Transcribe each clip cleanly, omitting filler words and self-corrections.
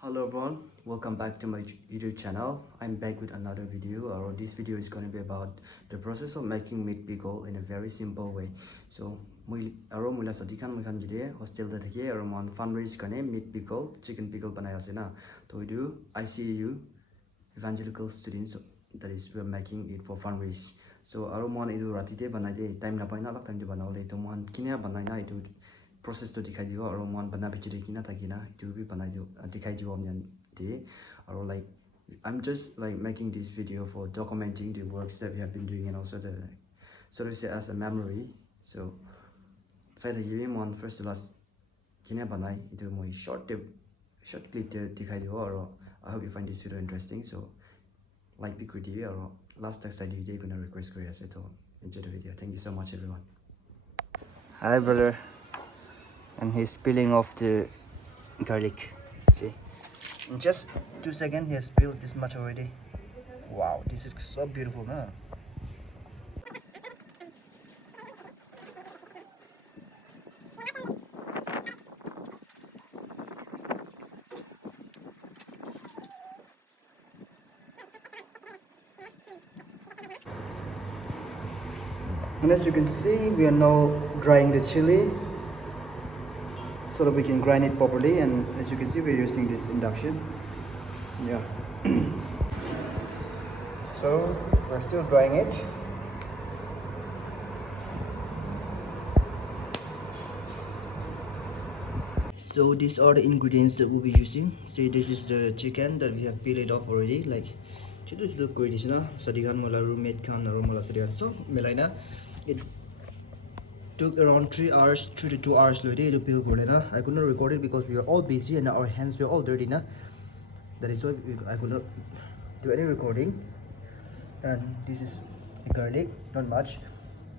Hello everyone, welcome back to my YouTube channel. I'm back with another video. This video is going to be about the process of making meat pickle in a very simple way. So, mula sadikan mukan gide hostel da thake mon fundraise kane meat pickle, chicken pickle banai ase na. To do ICU evangelical students, that is we're making it for fundraise. So mon idu ratite banai de time na paina lak time de banau le to mon kinya banai na itu process to dikhai diwa aru mon bana bichire kina takina to be banai diwa dikhai diwa myan de or like I'm just like making this video for documenting the works that we have been doing and also the so to say as a memory. So side the mon first to last kina banai itu moi short clip de dikhai diwa or I hope you find this video interesting. So like big video or last text ID you're gonna request Korea so to enjoy the video. Thank you so much everyone. Hi brother. And he's peeling off the garlic. See, in just 2 seconds he has peeled this much already. Wow, this is so beautiful, huh? And as you can see, we are now drying the chili so that we can grind it properly. And as you can see, we're using this induction. Yeah. So we're still drying it. So these are the ingredients that we'll be using. See, this is the chicken that we have peeled it off already. Like, chito kori disna. Sadigan mola roommate kan aru mola sadigan so milaina. It took around 3 hours, 3 to 2 hours to peel korena. I could not record it because we are all busy and our hands were all dirty na. That is why I could not do any recording. And this is garlic, not much,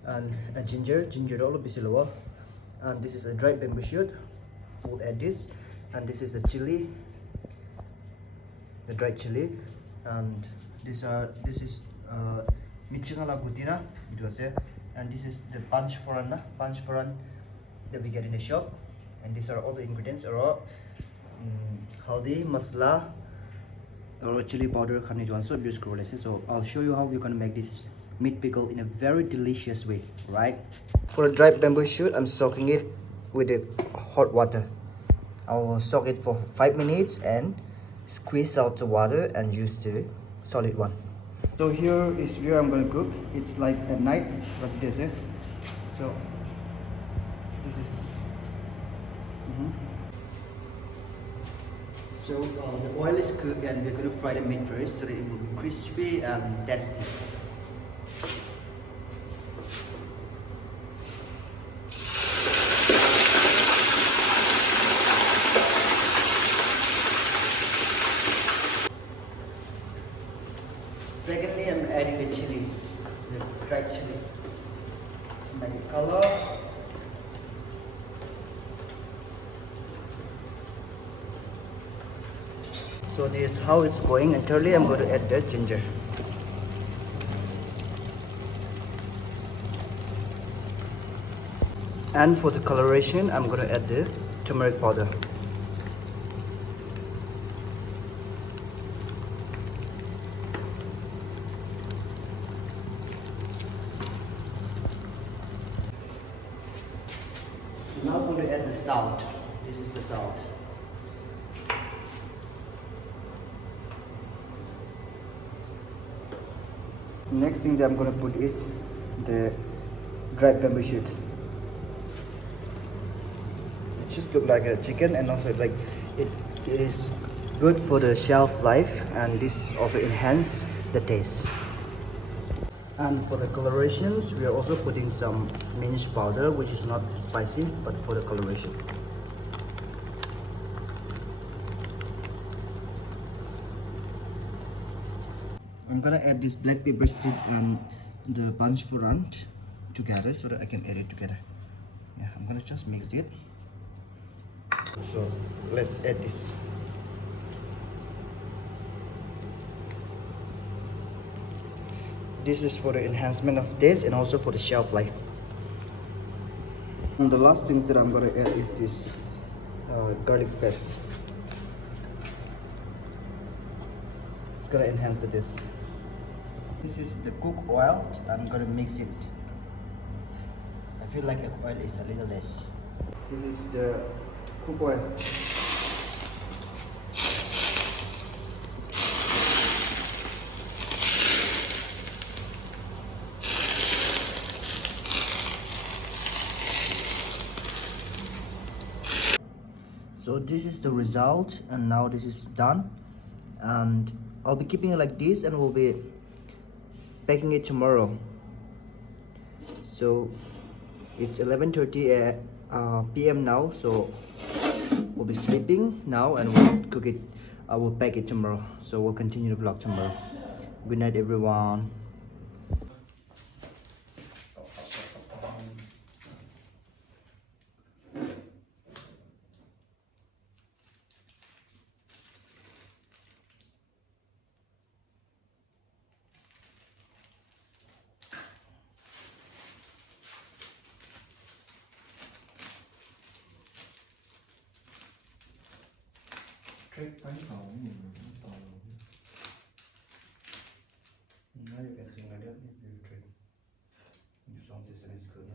and a ginger all of bisilawa. And this is a dried bamboo shoot. We'll add this, and this is the chili, the dried chili, and this is michingala gutina it was there, and this is the punch foran that we get in the shop, and these are all the ingredients are haldi, masala, or chili powder khani joan so use kore ase. So I'll show you how we're gonna make this meat pickle in a very delicious way, right? For the dried bamboo shoot, I'm soaking it with the hot water. I will soak it for 5 minutes and squeeze out the water and use the solid one. So here is where I'm gonna cook. It's like at night, what it is. So this is. So the oil is cooked and we're gonna fry the meat first so that it will be crispy and tasty. Secondly, I'm adding the chilies, the dried chili to make it color. So this is how it's going, and thirdly I'm going to add the ginger. And for the coloration, I'm going to add the turmeric powder. Now I'm going to add the salt. This is the salt. Next thing that I'm going to put is the dried bamboo shoots. It just look like a chicken, and also like it is good for the shelf life, and this also enhance the taste. And for the colorations, we are also putting some minced powder, which is not spicy, but for the coloration. I'm gonna add this black pepper seed and the bunch foran together so that I can add it together. Yeah, I'm gonna just mix it. So let's add this. This is for the enhancement of taste and also for the shelf life. And the last things that I'm gonna add is this garlic paste. gonna enhance the taste. This is the cook oil. I'm gonna mix it. I feel like the oil is a little less. This is the cook oil. So this is the result, and now this is done, and I'll be keeping it like this, and we'll be baking it tomorrow. So it's 11:30 p.m. now, so we'll be sleeping now, and we'll cook it. I will bake it tomorrow, so we'll continue the vlog tomorrow. Good night, everyone. Now you can sing like that if you trick. The sound system is good.